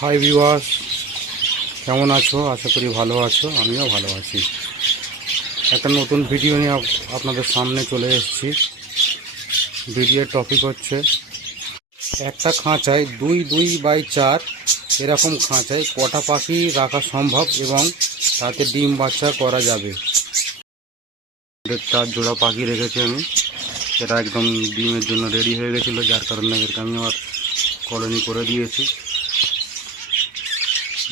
Hi viewers, কেমন আছো? আশা করি ভালো আছো। আমিও ভালো আছি। একটা নতুন ভিডিও নিয়ে আপনাদের সামনে চলে এসেছি। ভিডিওর টপিক হচ্ছে একটা খাঁচায় 2x4 এরকম খাঁচায় কটা পাখি রাখা সম্ভব এবং তাতে ডিম বাচ্চা করা যাবে। 4 জোড়া পাখি রেখেছি আমি। এটা একদম ডিমের জন্য রেডি হয়ে গেছিলো, যার কারণে এদেরকে আমি আবার কলোনি করে দিয়েছি।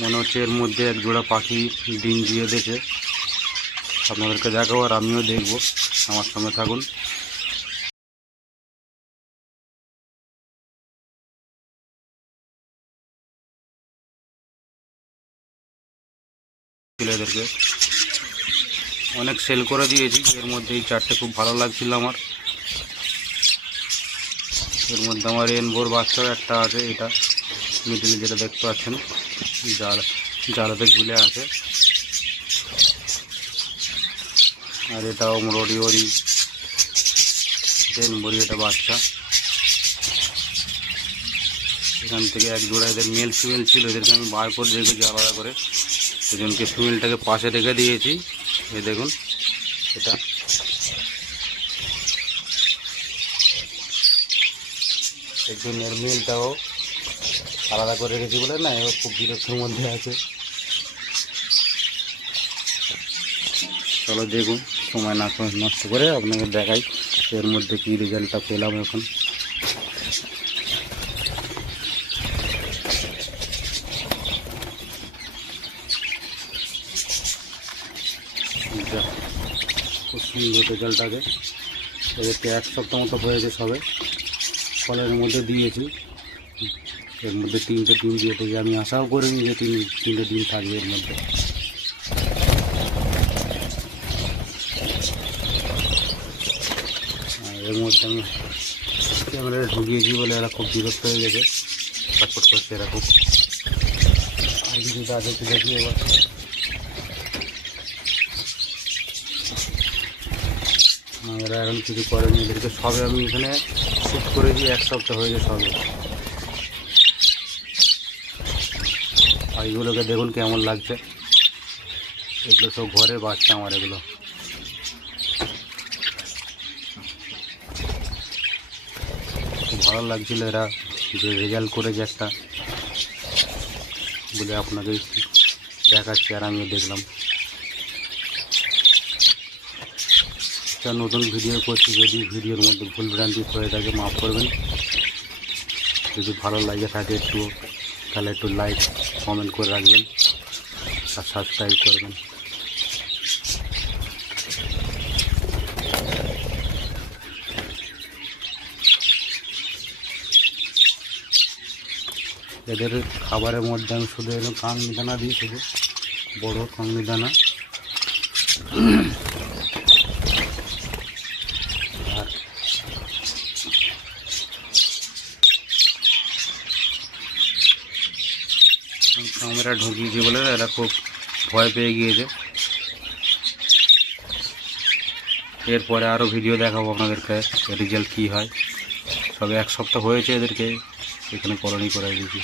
মনে হচ্ছে এর মধ্যে এক জোড়া পাখি ডিম দিয়ে দিয়েছে। আপনাদেরকে দেখাবো আর আমিও দেখবো, আমার সঙ্গে থাকুন। এদেরকে অনেক সেল করে দিয়েছি। এর মধ্যে এই 4টে খুব ভালো লাগছিল আমার। এর মধ্যে আমার রেনবোর বাচ্চাও একটা আছে, এটা মিডিলে যেটা দেখতে পাচ্ছেন জালাতে ঝুলে আছে। আর এটাও রোডিওরি রেনবোরই এটা বাচ্চা। এখান থেকে এক জোড়া এদের মেল ফিমেল ছিল, এদেরকে আমি বার করে রেখেছি আলাদা করে। সেজনকে ফিমেলটাকে পাশে রেখে দিয়েছি। এ দেখুন, এটা একজনের মেলটাও আলাদা করে রেখেছি বলে না, এও খুব বিরক্তির মধ্যে আছে। চলো দেখুন, সময় না নষ্ট করে আপনাকে দেখাই এর মধ্যে কী রেজাল্টটা পেলাম এখন। খুব সুন্দর রেজাল্টটাকে। এদেরকে 1 সপ্তাহ মতো হয়েছে সবে, ফলের মধ্যে দিয়েছি। এর মধ্যে 3টে ডিম দিয়ে থেকে আমি আশাও করিনি যে 3টে ডিম থাকবে এর মধ্যে। এর মধ্যে আমি ক্যামেরায় ঢুকিয়েছি বলে এরা খুব বিরক্ত হয়ে গেছে, ছটফট করছে এরা খুব। আর কিছু আছে কি দেখি এবার। এরা এখন কিছু করেনি, এদেরকে সবে আমি এখানে শ্যুট করেছি, 1 সপ্তাহ হয়েছে সবে। এইগুলোকে দেখুন কেমন লাগছে। এগুলো সব ঘরের বাচ্চা আমার। এগুলো খুব ভালো লাগছিল এরা যে রেজাল্ট করেছে একটা বলে আপনাকে দেখাচ্ছি, আর আমিও দেখলাম। নতুন ভিডিও করছি, যদি ভিডিওর মধ্যে ভুল ভ্রান্তি হয়ে থাকে মাফ করবেন। যদি ভালো লাগে থাকে একটু, তাহলে একটু লাইক কমেন্ট করে রাখবেন আর সাবস্ক্রাইব করবেন। এদের খাবারের মধ্যে আমি শুধু এরকম কাংনি দানা দিই, শুধু বড় কাংনি দানা। আর ক্যামেরা ঢুকিয়েছি বলে এরা খুব ভয় পেয়ে গিয়েছে। এরপরে আরও ভিডিও দেখাবো আপনাদেরকে রেজাল্ট কী হয়। তবে 1 সপ্তাহ হয়েছে এদেরকে এখানে কলোনি করে দিয়েছি।